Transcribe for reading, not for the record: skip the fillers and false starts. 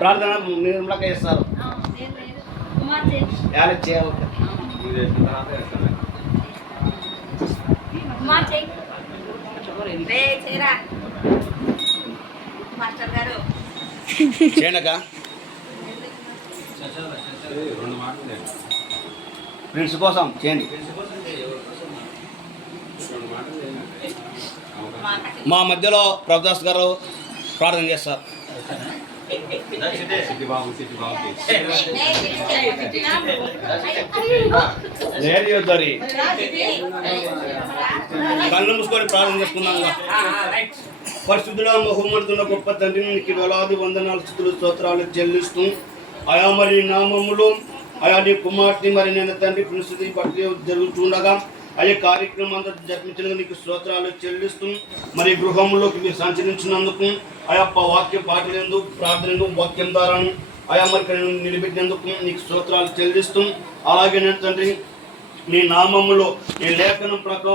ప్రార్థన నిర్మలక చేస్తారు చేయనక ఫ్రెండ్స్ కోసం చేయండి. మా మధ్యలో ప్రభుదాస్ గారు ప్రార్థన చేస్తారు. కళ్ళు మూసుకొని ప్రార్థన చేసుకున్నాం. పరిశుద్ధుడా మహోన్నతున్న గొప్ప తండ్రిని నీకు వేలాది వందనాలు స్తుతులు స్తోత్రాలు చెల్లిస్తూ ఆయా మరి నామములు ఆయా నీ కుమార్తె మరి నేను తండ్రి పునఃస్థితి బట్టి జరుగుతుండగా అయ్యే కార్యక్రమం అంతా జరిపించినందుకు నీకు స్తోత్రాలు చెల్లిస్తూ మరి గృహంలోకి మీరు సంచరించినందుకు ఆయా వాక్య పాటలందు ప్రార్థనలు వాక్యం ద్వారా ఆయా మరి నిలబెట్టినందుకు నీకు స్తోత్రాలు చెల్లిస్తూ అలాగే నేను తండ్రి నీ నామములో నీ లేఖనం ప్రకారం